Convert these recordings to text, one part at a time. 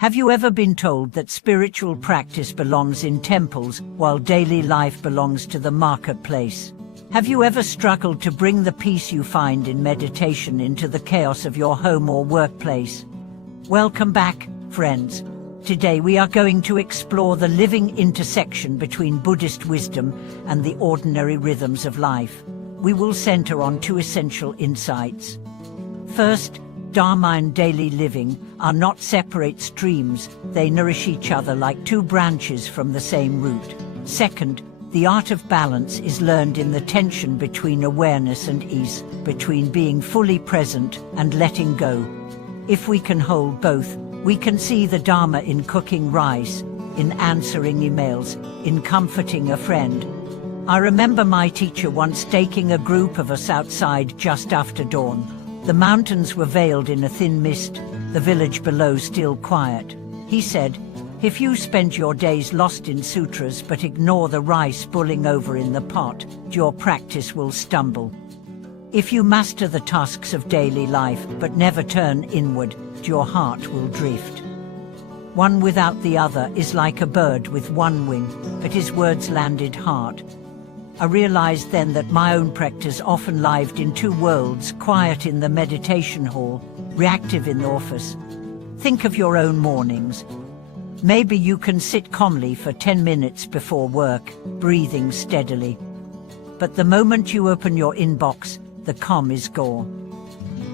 Have you ever been told that spiritual practice belongs in temples while daily life belongs to the marketplace? Have you ever struggled to bring the peace you find in meditation into the chaos of your home or workplace? Welcome back, friends. Today we are going to explore the living intersection between Buddhist wisdom and the ordinary rhythms of life. We will center on two essential insights. First, Dharma and daily living are not separate streams, they nourish each other like two branches from the same root. Second, the art of balance is learned in the tension between awareness and ease, between being fully present and letting go. If we can hold both, we can see the Dharma in cooking rice, in answering emails, in comforting a friend. I remember my teacher once taking a group of us outside just after dawn. The mountains were veiled in a thin mist, the village below still quiet. He said, "If you spend your days lost in sutras but ignore the rice boiling over in the pot, your practice will stumble. If you master the tasks of daily life but never turn inward, your heart will drift." One without the other is like a bird with one wing, but his words landed hard. I realized then that my own practice often lived in two worlds, quiet in the meditation hall, reactive in the office. Think of your own mornings. Maybe you can sit calmly for 10 minutes before work, breathing steadily. But the moment you open your inbox, the calm is gone.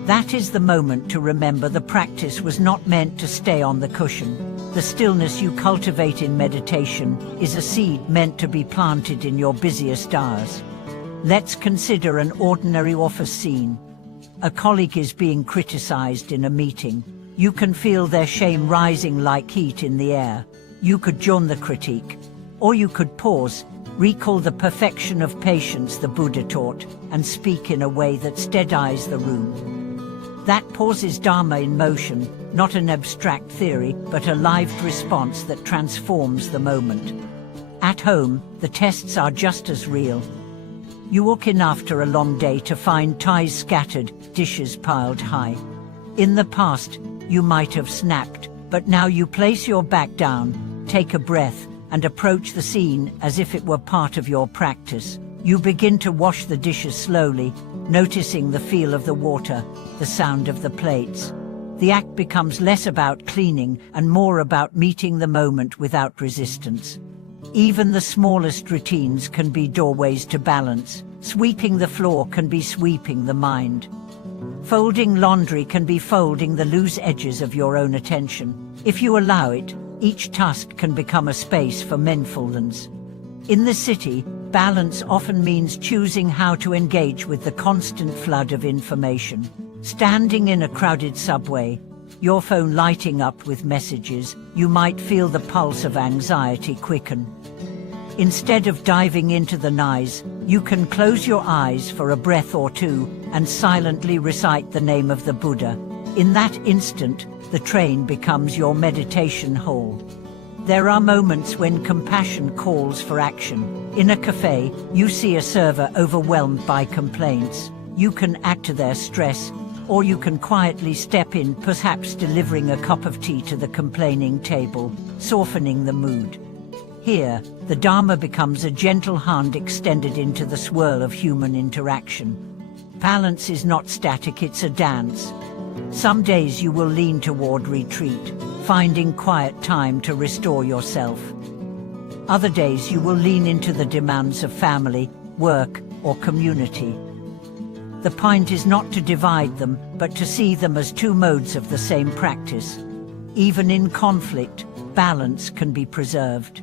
That is the moment to remember the practice was not meant to stay on the cushion. The stillness you cultivate in meditation is a seed meant to be planted in your busiest hours. Let's consider an ordinary office scene. A colleague is being criticized in a meeting. You can feel their shame rising like heat in the air. You could join the critique, or you could pause, recall the perfection of patience the Buddha taught, and speak in a way that steadies the room. That pause is Dharma in motion, not an abstract theory, but a lived response that transforms the moment. At home, the tests are just as real. You walk in after a long day to find ties scattered, dishes piled high. In the past, you might have snapped, but now you place your back down, take a breath, and approach the scene as if it were part of your practice. You begin to wash the dishes slowly, noticing the feel of the water, the sound of the plates. The act becomes less about cleaning and more about meeting the moment without resistance. Even the smallest routines can be doorways to balance. Sweeping the floor can be sweeping the mind. Folding laundry can be folding the loose edges of your own attention. If you allow it, each task can become a space for mindfulness. In the city, balance often means choosing how to engage with the constant flood of information. Standing in a crowded subway, your phone lighting up with messages, you might feel the pulse of anxiety quicken. Instead of diving into the noise, you can close your eyes for a breath or two and silently recite the name of the Buddha. In that instant, the train becomes your meditation hall. There are moments when compassion calls for action. In a cafe, you see a server overwhelmed by complaints. You can add to their stress, or you can quietly step in, perhaps delivering a cup of tea to the complaining table, softening the mood. Here, the Dharma becomes a gentle hand extended into the swirl of human interaction. Balance is not static, it's a dance. Some days you will lean toward retreat, finding quiet time to restore yourself. Other days you will lean into the demands of family, work, or community. The point is not to divide them, but to see them as two modes of the same practice. Even in conflict, balance can be preserved.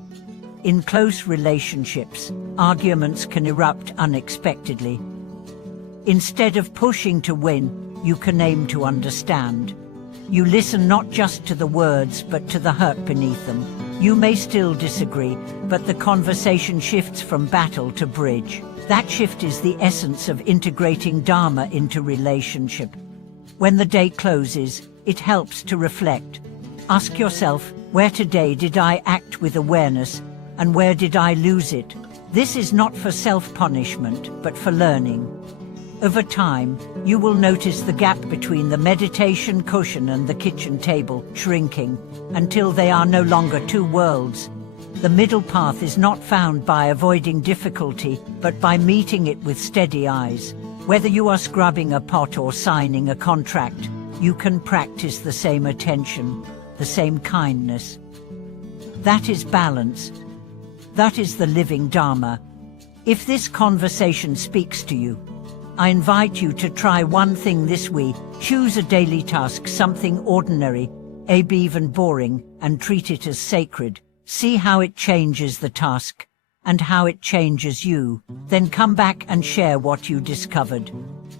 In close relationships, arguments can erupt unexpectedly. Instead of pushing to win, you can aim to understand. You listen not just to the words, but to the hurt beneath them. You may still disagree, but the conversation shifts from battle to bridge. That shift is the essence of integrating Dharma into relationship. When the day closes, it helps to reflect. Ask yourself, where today did I act with awareness, and where did I lose it? This is not for self-punishment, but for learning. Over time, you will notice the gap between the meditation cushion and the kitchen table shrinking until they are no longer two worlds. The middle path is not found by avoiding difficulty, but by meeting it with steady eyes. Whether you are scrubbing a pot or signing a contract, you can practice the same attention, the same kindness. That is balance. That is the living Dharma. If this conversation speaks to you, I invite you to try one thing this week. Choose a daily task, something ordinary, maybe even boring, and treat it as sacred. See how it changes the task and how it changes you. Then come back and share what you discovered.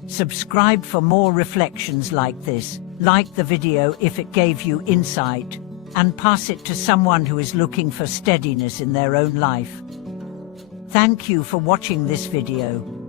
Subscribe for more reflections like this. Like the video if it gave you insight, and pass it to someone who is looking for steadiness in their own life. Thank you for watching this video.